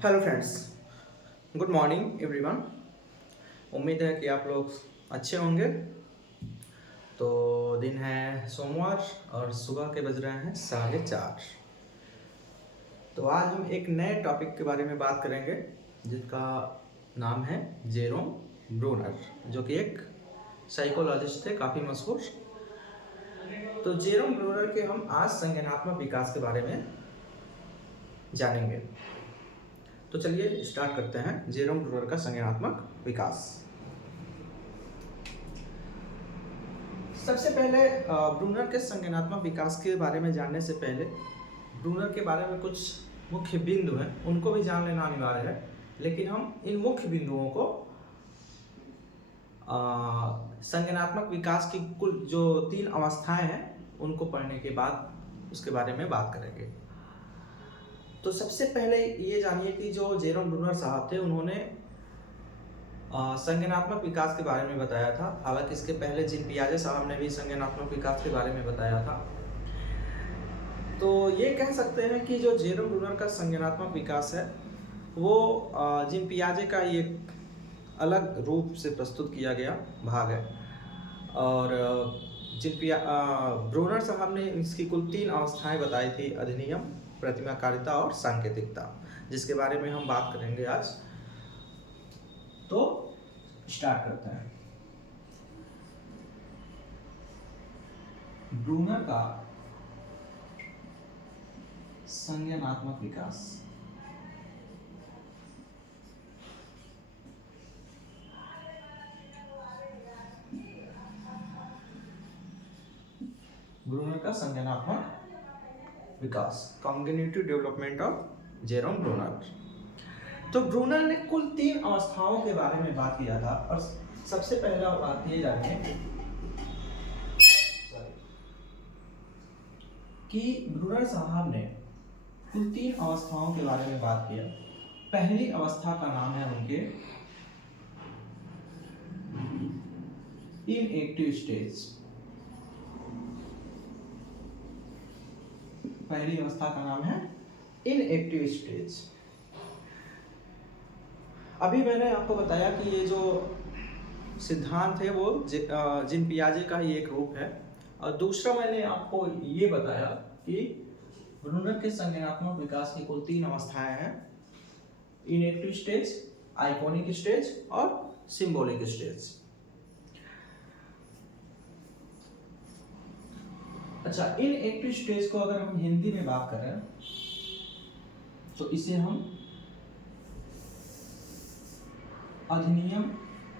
Hello friends, good morning everyone. उम्मीद है कि आप लोग अच्छे होंगे। तो दिन है सोमवार और सुबह के बज रहे हैं 4:30। तो आज हम एक नए टॉपिक के बारे में बात करेंगे जिसका नाम है जेरोम ब्रूनर, जो कि एक साइकोलॉजिस्ट थे, काफ़ी मशहूर। तो जेरोम ब्रूनर के हम आज संज्ञानात्मक विकास के बारे में जानेंगे। तो चलिए स्टार्ट करते हैं जेरोम ब्रूनर का संज्ञानात्मक विकास। सबसे पहले ब्रूनर के संज्ञानात्मक विकास के बारे में जानने से पहले ब्रूनर के बारे में कुछ मुख्य बिंदु हैं, उनको भी जान लेना अनिवार्य है। लेकिन हम इन मुख्य बिंदुओं को संज्ञानात्मक विकास की कुल जो 3 अवस्थाएं हैं उनको पढ़ने के बाद उसके बारे में बात करेंगे। तो सबसे पहले ये जानिए कि जो जेरोम ब्रूनर साहब थे उन्होंने संज्ञानात्मक विकास के बारे में बताया था। हालांकि इसके पहले जीन पियाजे साहब ने भी संज्ञानात्मक विकास के बारे में बताया था। तो ये कह सकते हैं कि जो जेरोम ब्रूनर का संज्ञानात्मक विकास है वो जीन पियाजे का एक अलग रूप से प्रस्तुत किया गया भाग है। और ब्रूनर साहब ने इसकी कुल 3 अवस्थाएं बताई थी: अधिनियम, प्रतिमाकारिता और सांकेतिकता, जिसके बारे में हम बात करेंगे आज। तो स्टार्ट करते हैं। ब्रूनर का संज्ञानात्मक विकास। ब्रूनर का संज्ञानात्मक विकास, cognitive development of Jerome Bruner. तो ब्रूनर ने कुल 3 अवस्थाओं के बारे में बात किया था। और सबसे पहला बात ये जानिए कि ब्रूनर साहब ने कुल 3 अवस्थाओं के बारे में बात किया। पहली अवस्था का नाम है उनके इनएक्टिव स्टेज। पहली अवस्था का नाम है इनएक्टिव स्टेज। अभी मैंने आपको बताया कि ये जो सिद्धांत है वो जीन पियाजे का ही एक रूप है। और दूसरा मैंने आपको ये बताया कि ब्रूनर के संज्ञानात्मक विकास की कुल 3 अवस्थाएं हैं: इनएक्टिव स्टेज, आइकॉनिक स्टेज और सिंबॉलिक स्टेज। अच्छा, इनएक्टिव स्टेज को अगर हम हिंदी में बात करें तो इसे हम अधिनियम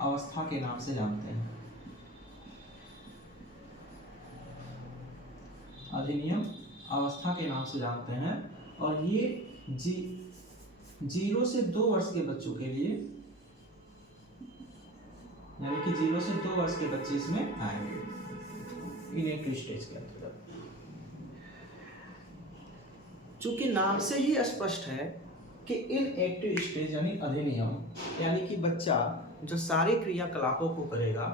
अवस्था के नाम से जानते हैं। अधिनियम अवस्था के नाम से जानते हैं। और ये 0 से 2 वर्ष के बच्चों के लिए, यानी कि 0 से 2 वर्ष के बच्चे इसमें आएंगे इनएक्टिव स्टेज के अंतर्गत। चूंकि नाम से ही स्पष्ट है कि इनएक्टिव स्टेज यानी अधिनियम, यानी कि बच्चा जो सारे क्रियाकलापों को करेगा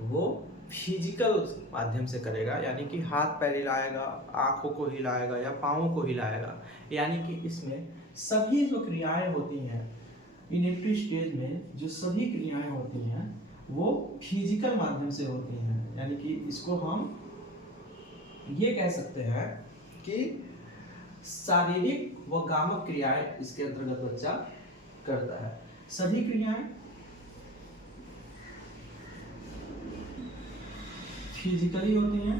वो फिजिकल माध्यम से करेगा, यानी कि हाथ पैर हिलाएगा, आंखों को हिलाएगा या पाँवों को हिलाएगा। यानी कि इसमें सभी जो क्रियाएं होती हैं इनएक्टिव स्टेज में, जो सभी क्रियाएं होती हैं वो फिजिकल माध्यम से होती हैं। यानी कि इसको हम ये कह सकते हैं कि शारीरिक व कामक क्रियाएं इसके अंतर्गत बच्चा करता है। सभी क्रियाएं फिजिकली होती हैं।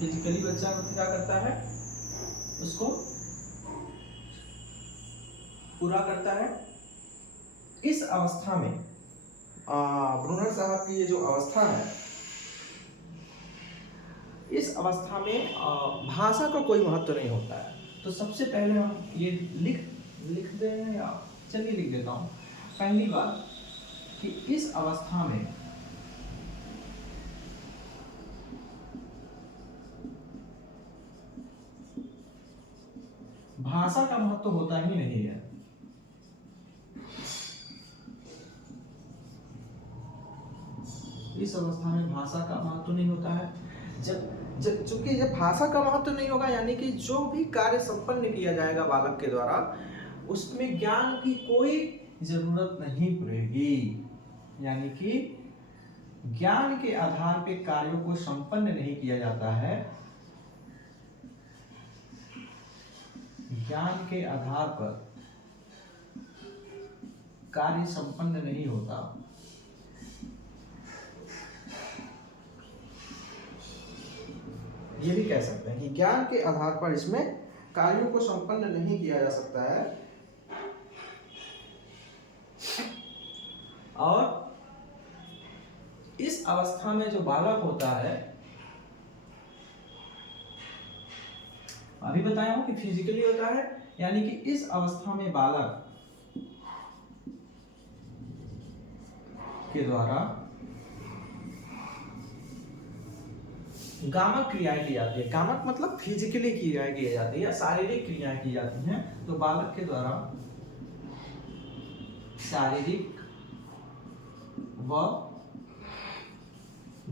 फिजिकली बच्चा क्या करता है, उसको पूरा करता है। इस अवस्था में ब्रूनर साहब की ये जो अवस्था है, इस अवस्था में भाषा का कोई महत्व नहीं होता है। तो सबसे पहले हम ये लिख दें, या चलिए लिख देता हूँ। पहली बात कि इस अवस्था में भाषा का महत्व होता ही नहीं है। इस अवस्था में भाषा का महत्व नहीं होता है। चूंकि जब भाषा का महत्व नहीं होगा, यानी कि जो भी कार्य संपन्न किया जाएगा बालक के द्वारा उसमें ज्ञान की कोई जरूरत नहीं पड़ेगी, यानी कि ज्ञान के आधार पे कार्यों को संपन्न नहीं किया जाता है, ज्ञान के आधार पर कार्य संपन्न नहीं होता। ये भी कह सकते हैं कि ज्ञान के आधार पर इसमें कार्यों को संपन्न नहीं किया जा सकता है। और इस अवस्था में जो बालक होता है, अभी बताया हूं कि फिजिकली होता है, यानी कि इस अवस्था में बालक के द्वारा गामक क्रियाएं की जाती है। गामक मतलब फिजिकली क्रियाएं की जाती है या शारीरिक क्रियाएं की जाती हैं। तो बालक के द्वारा शारीरिक व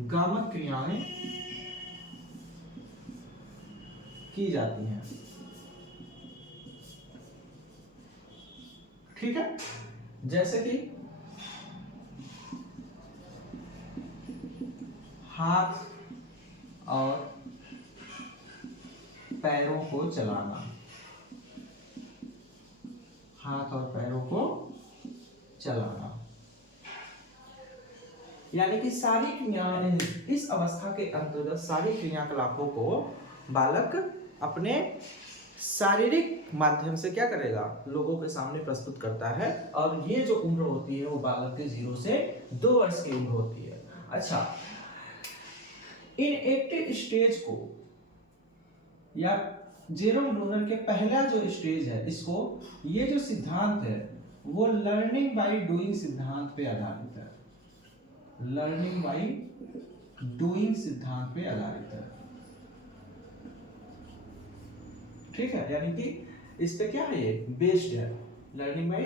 गामक क्रियाएं की जाती हैं। ठीक है, जैसे कि हाथ और पैरों को चलाना, हाथ और पैरों को चलाना, यानी कि सारी क्रियाएं, इस अवस्था के अंतर्गत सारी क्रियाकलापों को बालक अपने शारीरिक माध्यम से क्या करेगा, लोगों के सामने प्रस्तुत करता है। और ये जो उम्र होती है वो बालक के 0 से 2 वर्ष की उम्र होती है। अच्छा, इनएक्टिव स्टेज को या जेरोम लूनर के पहला जो स्टेज है, इसको, ये जो सिद्धांत है वो लर्निंग बाय डूइंग सिद्धांत पे आधारित है। लर्निंग बाय डूइंग सिद्धांत पे आधारित है। ठीक है, यानी कि इस पे क्या है, ये बेस्ड है लर्निंग बाय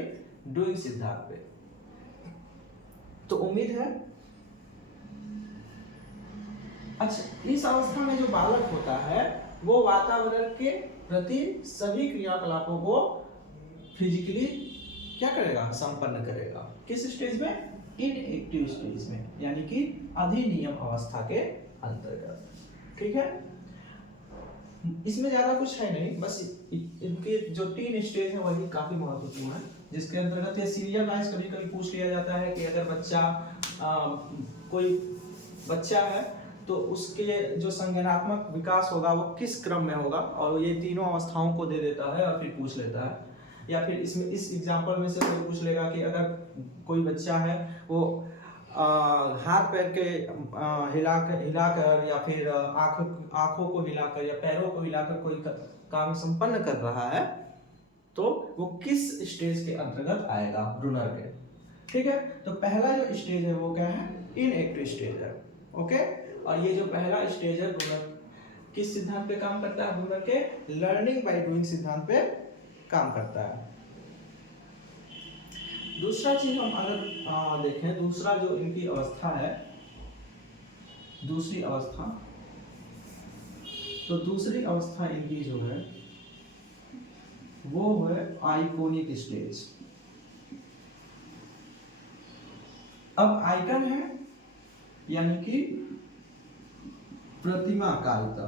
डूइंग सिद्धांत पे। तो उम्मीद है। अच्छा, इस अवस्था में जो बालक होता है वो वातावरण के प्रति सभी क्रियाकलापों को फिजिकली क्या करेगा, संपन्न करेगा। किस स्टेज में, इनएक्टिव स्टेज में, यानी कि अधिनियम अवस्था के अंतर्गत। ठीक है, इसमें ज्यादा कुछ है नहीं, बस इनके जो 3 स्टेज है वही काफी महत्वपूर्ण है, जिसके अंतर्गत ये सीरियल वाइज कभी कभी पूछ लिया जाता है कि अगर बच्चा कोई बच्चा है तो उसके जो संज्ञानात्मक विकास होगा वो किस क्रम में होगा, और ये तीनों अवस्थाओं को दे देता है और फिर पूछ लेता है। या फिर इसमें इस एग्जाम्पल में से कोई पूछ लेगा कि अगर कोई बच्चा है वो हाथ पैर के हिलाकर या फिर आंखों को हिलाकर या पैरों को हिलाकर कोई काम संपन्न कर रहा है, तो वो किस स्टेज के अंतर्गत आएगा, ब्रूनर के। ठीक है, तो पहला जो स्टेज है वो क्या है, इनएक्टिव स्टेज है। ओके, और ये जो पहला स्टेज है ब्रूनर किस सिद्धांत पे काम करता है, ब्रूनर के लर्निंग बाय डूइंग सिद्धांत पे काम करता है। दूसरा चीज हम अगर देखें, दूसरा जो इनकी अवस्था है, दूसरी अवस्था, तो दूसरी अवस्था इनकी जो है वो है आइकोनिक स्टेज। अब आइकन है यानी कि प्रतिमाकारिता,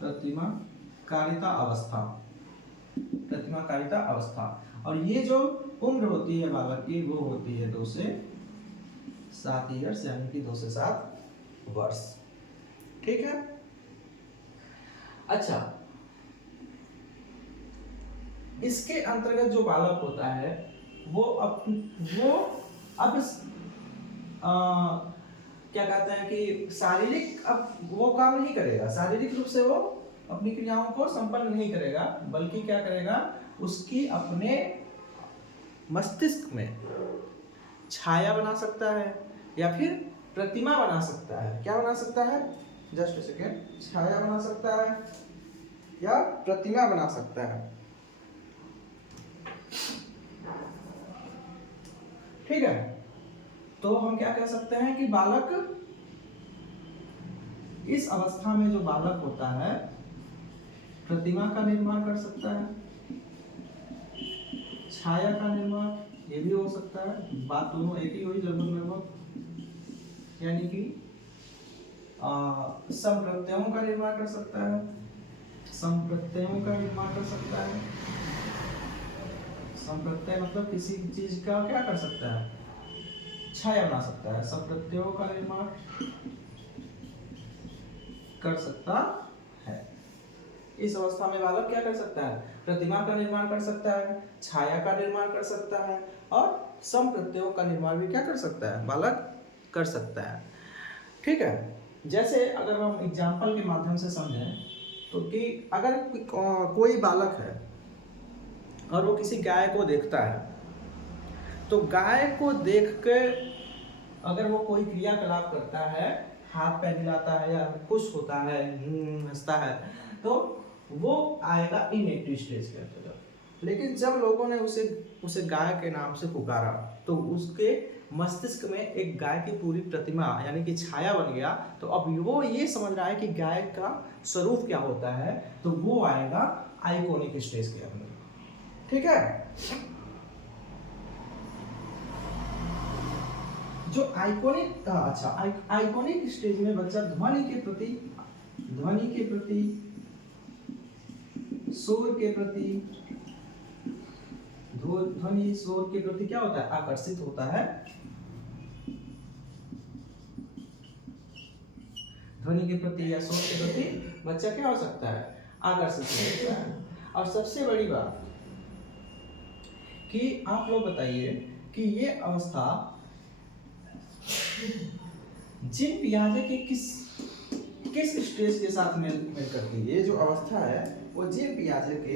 प्रतिमाकारिता अवस्था, प्रतिमाकारिता अवस्था। और ये जो उम्र होती है बालक की वो होती है 2 से 7 ईयर्स, यानी कि 2 से 7 वर्ष। ठीक है, अच्छा, इसके अंतर्गत जो बालक होता है वो अब क्या कहते हैं कि शारीरिक अब वो काम नहीं करेगा, शारीरिक रूप से वो अपनी क्रियाओं को संपन्न नहीं करेगा, बल्कि क्या करेगा, उसकी अपने मस्तिष्क में छाया बना सकता है या फिर प्रतिमा बना सकता है। क्या बना सकता है, जस्ट अ सेकेंड, छाया बना सकता है या प्रतिमा बना सकता है। ठीक है, तो हम क्या कह सकते हैं कि बालक, इस अवस्था में जो बालक होता है प्रतिमा का निर्माण कर सकता है, छाया का निर्माण, ये भी हो सकता है, बात दोनों एक ही हुई लगभग लगभग। यानी कि संप्रत्ययों का निर्माण कर सकता है, संप्रत्ययों का निर्माण कर सकता है। संप्रत्यय मतलब किसी चीज का क्या कर सकता है, छाया बना सकता है। संप्रत्ययों का निर्माण कर सकता है। इस अवस्था में बालक क्या कर सकता है, प्रतिमा का निर्माण कर सकता है, छाया का निर्माण कर सकता है और संप्रत्ययों का निर्माण भी क्या कर सकता है, बालक कर सकता है। ठीक है, जैसे अगर हम एग्जाम्पल के माध्यम से समझें तो कि अगर कोई बालक है और वो किसी गाय को देखता है, तो गाय को देख के अगर वो कोई क्रियाकलाप करता है, हाथ पैर हिलाता है या खुश होता है, हंसता है, तो वो आएगा इनएक्टिव स्टेज के अंतर्गत। लेकिन जब लोगों ने उसे गाय के नाम से पुकारा, तो उसके मस्तिष्क में एक गाय की पूरी प्रतिमा यानी कि छाया बन गया। तो अब वो ये समझ रहा है कि गाय का स्वरूप क्या होता है, तो वो आएगा आइकॉनिक स्टेज के अंदर। ठीक है, जो आइकॉनिक आइकॉनिक स्टेज में बच्चा ध्वनि के प्रति, शोर के प्रति, ध्वनि शोर के प्रति क्या होता है, आकर्षित होता है। ध्वनि के प्रति या शोर के प्रति बच्चा क्या हो सकता है, आकर्षित हो सकता है। और सबसे बड़ी बात कि आप लोग बताइए कि ये अवस्था जीन पियाजे के किस स्टेज के साथ मेल करती है। ये जो अवस्था है वो जीन पियाजे के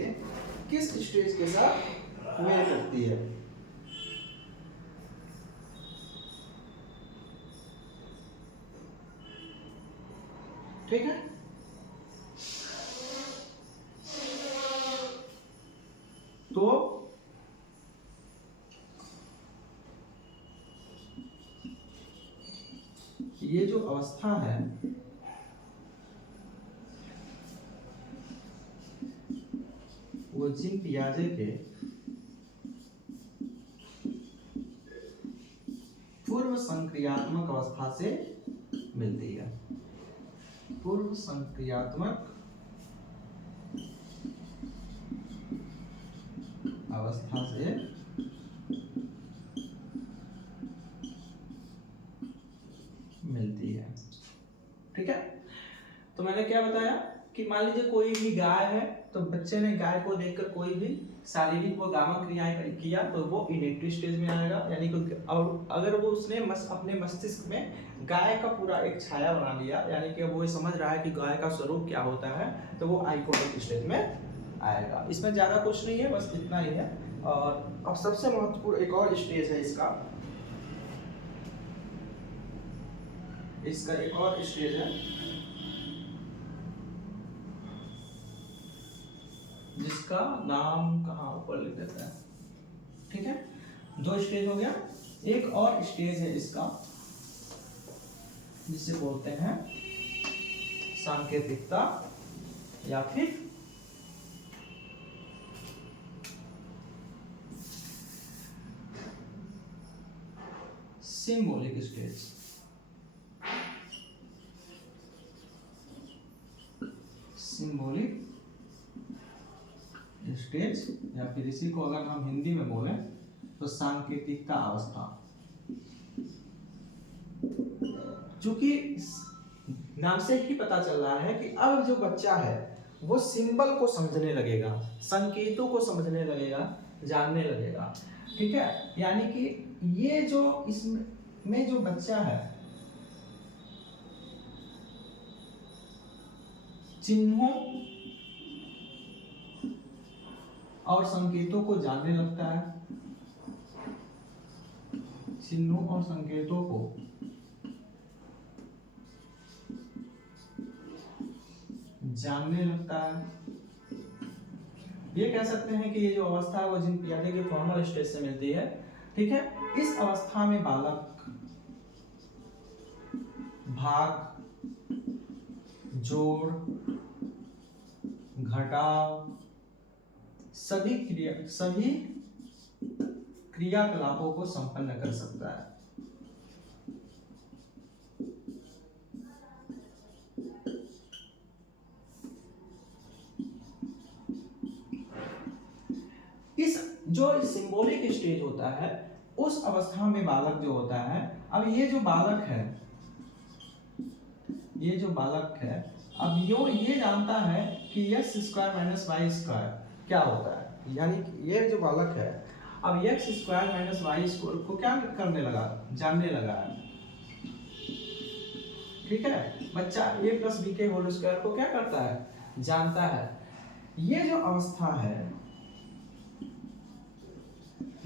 किस स्टेज के साथ मेल करती है। ठीक है, तो ये जो अवस्था है वो जीन पियाजे के पूर्व संक्रियात्मक अवस्था से मिलती है। पूर्व संक्रियात्मक अवस्था से मिलती है। ठीक है, तो मैंने क्या बताया कि मान लीजिए कोई भी गाय है, तो बच्चे ने गाय को देखकर कोई भी शारीरिक व गामक क्रियाएं किया तो वो इनएक्टिव स्टेज में आएगा। यानी कि और अगर वो उसने अपने मस्तिष्क में गाय का पूरा एक छाया बना लिया, यानी कि वो समझ रहा है कि गाय का स्वरूप क्या होता है, तो वो आइकॉनिक स्टेज में आएगा। इसमें ज़्यादा कुछ नहीं है, बस इतना ही है। और अब सबसे महत्वपूर्ण एक और स्टेज है इसका एक और स्टेज है जिसका नाम कहाँ ऊपर लिख देता है। ठीक है, दो स्टेज हो गया। एक और स्टेज है इसका जिसे बोलते हैं सांकेतिकता या फिर सिंबॉलिक स्टेज। सिंबॉलिक स्टेज या फिर इसी को अगर हम हिंदी में बोले तो सांकेतिकता अवस्था। चूंकि नाम से ही पता चल रहा है कि अब जो बच्चा है वो सिंबल को समझने लगेगा, संकेतों को समझने लगेगा, जानने लगेगा। ठीक है, यानी कि ये जो इसमें जो बच्चा है चिन्हों और संकेतों को जानने लगता है, चिन्हों और संकेतों को जानने लगता है। ये कह सकते हैं कि ये जो अवस्था है वो जीन पियाजे के फॉर्मल स्टेज से मिलती है। ठीक है, इस अवस्था में बालक भाग, जोड़, घटाव, सभी क्रियाकलापों को संपन्न कर सकता है। इस जो सिंबॉलिक स्टेज होता है उस अवस्था में बालक जो होता है, अब ये जो बालक है, अब ये जानता है कि x square minus Y square क्या होता है, यानी कि ये जो बालक है अब x square minus Y square को क्या करने लगा, जानने लगा है। ठीक है, बच्चा a प्लस बी के होल स्क्वायर को क्या करता है, जानता है। ये जो अवस्था है,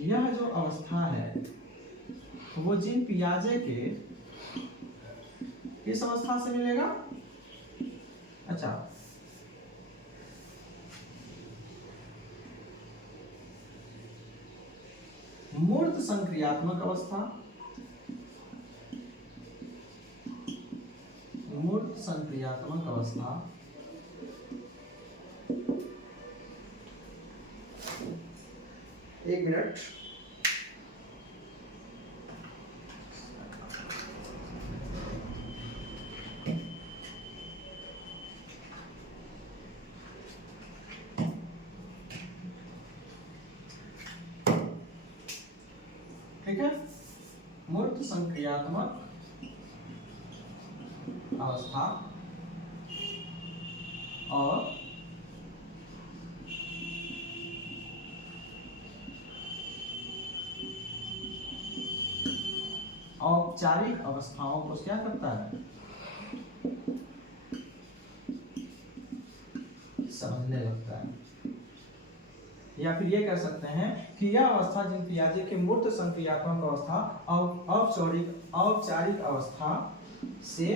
यह जो अवस्था है वो जीन पियाजे के किस अवस्था से मिलेगा, अच्छा मूर्त संक्रियात्मक अवस्था, मूर्त संक्रियात्मक अवस्था एक मिनट, ठीक है। मूर्त संक्रियात्मक अवस्था और औपचारिक अवस्थाओं को क्या करता है, समझने लगता है। या फिर ये कह सकते हैं कि यह अवस्था जिन पियाजे के मूर्त संक्रियात्मक अवस्था और औपचारिक अवस्था से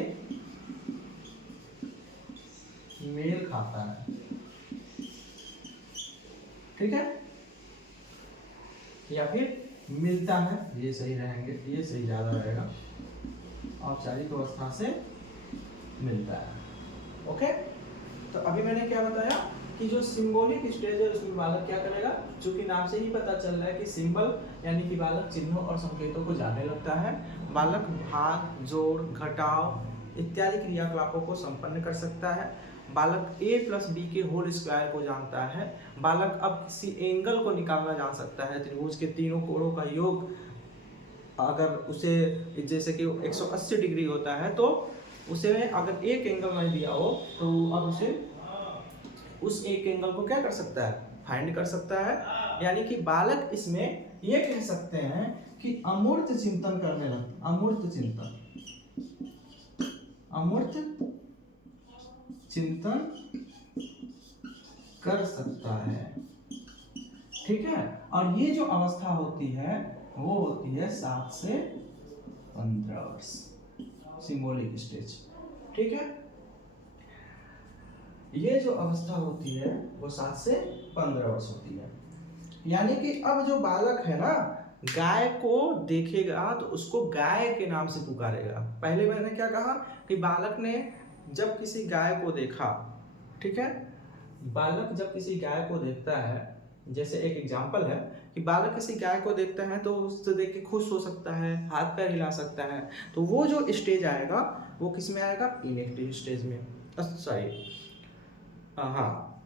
मेल खाता है। ठीक है, या फिर मिलता है, ये सही रहेंगे, ये सही ज्यादा रहेगा, औपचारिक अवस्था से मिलता है। ओके, तो अभी मैंने क्या बताया कि जो सिंबॉलिक स्टेज है उसमें बालक क्या करेगा, चूंकि नाम से ही पता चल रहा है कि सिंबल यानी कि बालक चिन्हों और संकेतों को जानने लगता है। बालक भाग, जोड़, घटाव इत्यादि क्रियाकलापों को संपन्न कर सकता है। बालक a प्लस बी के होल स्क्वायर को जानता है। बालक अब किसी एंगल को निकालना जान सकता है, त्रिभुज के तीनों कोणों का योग अगर उसे जैसे कि 180 डिग्री होता है तो उसे अगर एक एंगल नहीं दिया हो तो अब उसे उस एक एंगल को क्या कर सकता है, फाइंड कर सकता है। यानी कि बालक इसमें ये कह सकते हैं कि अमूर्त चिंतन करने लगता, अमूर्त चिंतन कर सकता है। ठीक है, और ये जो अवस्था होती है वो होती है 7 से 15 वर्ष, सिंबॉलिक स्टेज। ठीक है, ये जो अवस्था होती है वो 7 से 15 वर्ष होती है। यानी कि अब जो बालक है ना, गाय को देखेगा तो उसको गाय के नाम से पुकारेगा। पहले मैंने क्या कहा कि बालक ने जब किसी गाय को देखा, ठीक है, बालक जब किसी गाय को देखता है, जैसे एक एग्जांपल है कि बालक किसी गाय को देखता है तो उससे देख के खुश हो सकता है, हाथ पैर हिला सकता है। तो वो जो स्टेज आएगा वो किस में आएगा, इनएक्टिव स्टेज में, सॉरी हाँ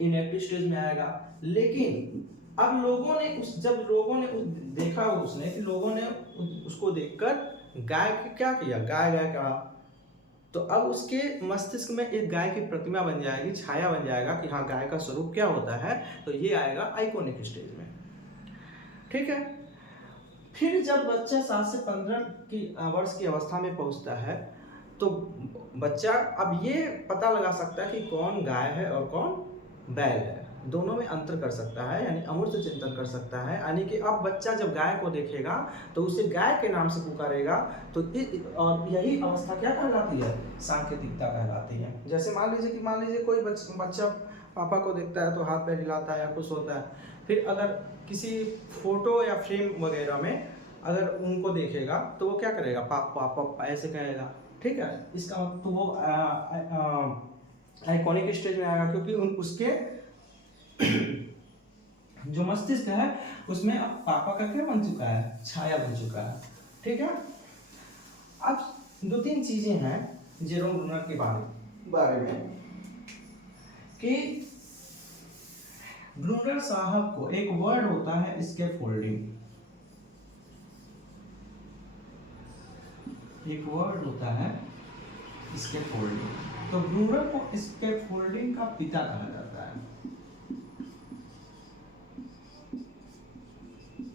इनएक्टिव स्टेज में आएगा। लेकिन अब लोगों ने जब लोगों ने देखा उसने कि लोगों ने उसको देखकर गाय के क्या किया, गाय गाय कहा, तो अब उसके मस्तिष्क में एक गाय की प्रतिमा बन जाएगी, छाया बन जाएगा कि हाँ गाय का स्वरूप क्या होता है। तो ये आएगा आइकॉनिक स्टेज में। ठीक है, फिर जब बच्चा 7 से 15 वर्ष की अवस्था में पहुंचता है तो बच्चा अब ये पता लगा सकता है कि कौन गाय है और कौन बैल है, दोनों में अंतर कर सकता है, यानी अमूर्त चिंतन कर सकता है। यानी कि अब बच्चा जब गाय को देखेगा तो उसे गाय के नाम से पुकारेगा। तो और यही अवस्था क्या कहलाती है, सांकेतिकता कहलाती है। जैसे मान लीजिए कोई बच्चा पापा को देखता है तो हाथ पैर हिलाता है या खुश होता है। फिर अगर किसी फोटो या फ्रेम वगैरह में अगर उनको देखेगा तो वो क्या करेगा, पापा पापा ऐसे कहेगा। ठीक है, इसका तो वो आइकॉनिक स्टेज में आएगा, क्योंकि उसके जो मस्तिष्क है उसमें अब पापा का क्या बन चुका है, छाया बन चुका है। ठीक है, अब 2-3 चीजें हैं जेरोम ब्रूनर के बारे में कि ब्रूनर साहब को एक वर्ड होता है स्कैफोल्डिंग, एक वर्ड होता है स्कैफोल्डिंग। तो ब्रूनर को स्कैफोल्डिंग का पिता कहा जाता है।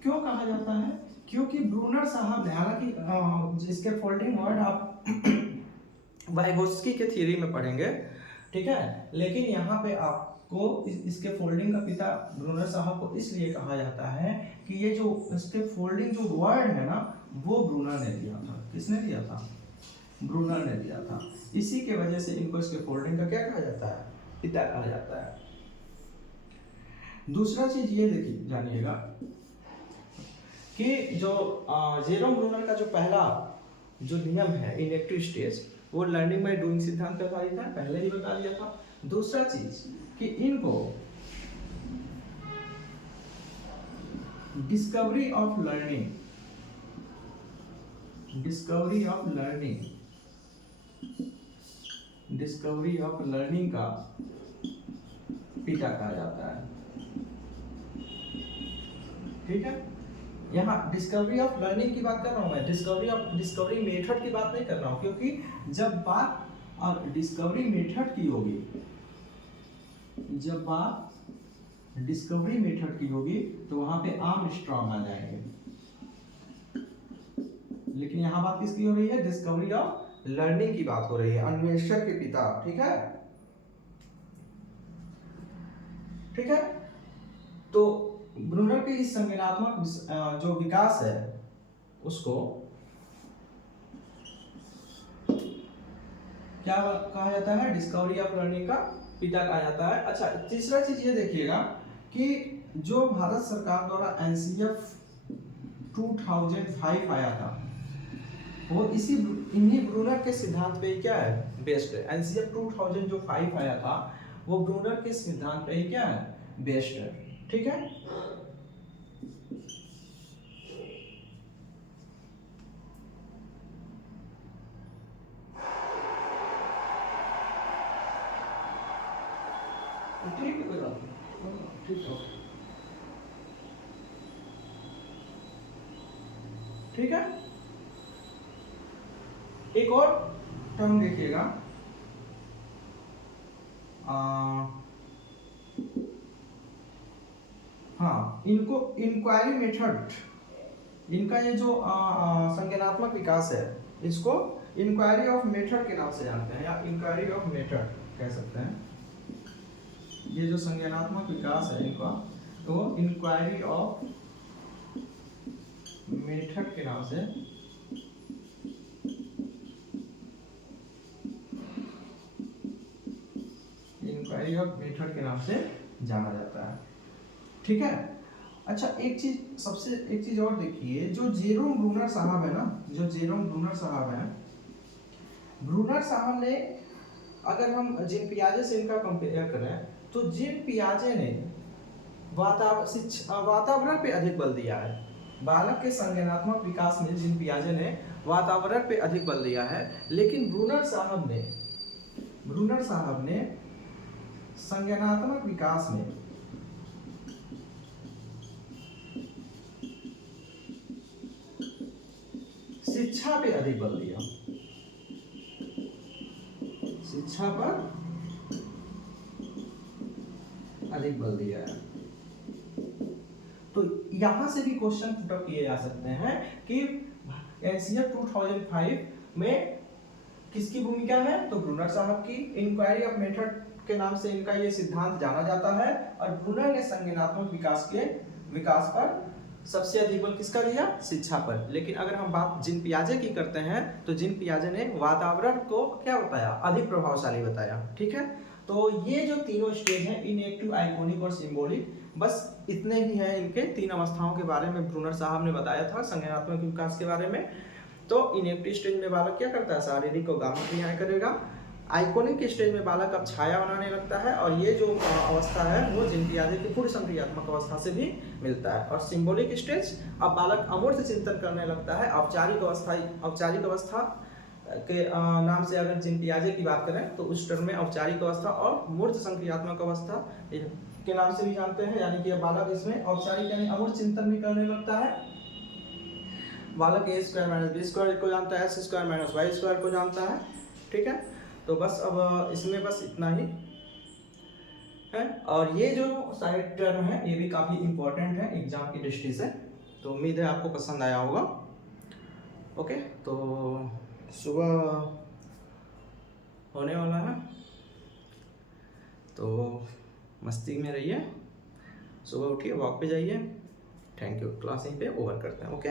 क्यों कहा जाता है? क्योंकि ब्रूनर साहब ने, हालांकि स्कैफोल्डिंग वर्ड आप वाइगोत्स्की के थ्योरी में पढ़ेंगे, ठीक है, लेकिन यहाँ पे आपको स्कैफोल्डिंग का पिता ब्रूनर साहब को इसलिए कहा जाता है कि ये जो स्कैफोल्डिंग जो वर्ड है ना, वो ब्रूनर ने दिया था। किसने दिया था? ब्रूनर ने दिया था। इसी के वजह से इनको स्कैफोल्डिंग का क्या कहा जाता है? पिता कहा जाता है। दूसरा चीज ये देखिए, जानिएगा कि जो जेरोम ब्रूनर का जो पहला जो नियम है इनेक्टिव स्टेज, वो लर्निंग बाय डूइंग सिद्धांत पे आधारित है, पहले ही बता दिया था। दूसरा चीज कि इनको डिस्कवरी ऑफ लर्निंग का पिता कहा जाता है। ठीक है, यहाँ डिस्कवरी ऑफ लर्निंग की बात कर रहा हूं मैं, डिस्कवरी मेथड की बात नहीं कर रहा हूं, क्योंकि जब बात और डिस्कवरी मेथड की होगी, तो वहां पे आर्मस्ट्रांग आ जाएंगे। लेकिन यहाँ बात किसकी हो रही है? डिस्कवरी ऑफ लर्निंग की बात हो रही है, अन्वेषक के पिता। ठीक है, तो ब्रूनर के इस संज्ञानात्मक जो विकास है उसको क्या कहा जाता है? डिस्कवरी ऑफ लर्निंग का पिता कहा जाता है। अच्छा, तीसरा चीज ये देखिएगा कि जो भारत सरकार द्वारा एनसीएफ 2005 आया था, वो इन्हीं ब्रूनर के सिद्धांत पे ही क्या है? बेस्ड है। एनसीएफ 2005 आया था, वो ब्रूनर के सिद्धांत पे ही क्या है? बेस्ड है। ठीक है, ठीक है। एक और टर्म देखिएगा, हाँ, इनको इंक्वायरी मेथड, इनका ये जो संज्ञानात्मक विकास है, इसको इंक्वायरी ऑफ मेथड के नाम से जानते हैं, या इंक्वायरी ऑफ मेथड कह सकते हैं। ये जो संज्ञानात्मक विकास है इनका, तो इंक्वायरी ऑफ मेथड के नाम से जाना जाता है। ठीक है, अच्छा, एक चीज और देखिए, जो जेरोम ब्रूनर साहब है ना, ब्रूनर साहब ने, अगर हम जीन पियाजे से इनका कंपेयर करें, तो जीन पियाजे ने वातावरण पे अधिक बल दिया है। बालक के संज्ञानात्मक विकास में जीन पियाजे ने वातावरण पे अधिक बल दिया है, लेकिन ब्रूनर साहब ने संज्ञानात्मक विकास में शिक्षा पे अधिक बल दिया, शिक्षा पर अधिक बल दिया है। तो यहां से भी क्वेश्चन पुट अप किए जा सकते हैं कि एनसीएफ 2005 में किसकी भूमिका है? तो ब्रूनर साहब की। इंक्वायरी ऑफ मेथड के नाम से इनका ये सिद्धांत जाना जाता है, और ब्रूनर ने संज्ञानात्मक विकास पर सबसे अधिक बल किसका दिया? शिक्षा पर। लेकिन अगर हम बात जीन पियाजे की करते हैं, तो जीन पियाजे ने वातावरण को क्या बताया? अधिक प्रभावशाली बताया। ठीक है, तो ये जो तीनों स्टेज हैं, इनएक्टिव, आइकोनिक और सिंबॉलिक, बस इतने ही हैं। इनके 3 अवस्थाओं के बारे में ब्रूनर साहब ने बताया था, संज्ञानात्मक विकास के बारे में। तो इनएक्टिव स्टेज में बालक क्या करता है? शारीरिक और गामा क्रियाएं करेगा। आइकोनिक स्टेज में बालक अब छाया बनाने लगता है, और ये जो अवस्था है वो जिन पियाजे की पूर्ण संक्रियात्मक अवस्था से भी मिलता है। और सिंबॉलिक स्टेज, अब बालक अमूर्त चिंतन करने लगता है। औपचारिक अवस्था के नाम से अगर जिन पियाजे की बात करें तो उस टर्म में औपचारिक अवस्था और मूर्त संक्रियात्मक अवस्था के नाम से भी जानते हैं। यानी कि बालक इसमें औपचारिक यानी अमूर्त चिंतन भी करने लगता है। बालक A square minus B square को जानता है, S square minus Y square को जानता है। ठीक है, तो बस अब इसमें बस इतना ही है। और ये जो साइड टर्म है ये भी काफ़ी इंपॉर्टेंट है एग्जाम की दृष्टि से, तो उम्मीद है आपको पसंद आया होगा। ओके, तो सुबह होने वाला है, तो मस्ती में रहिए, सुबह उठिए, वॉक पे जाइए। थैंक यू, क्लास यहीं पे ओवर करते हैं। ओके।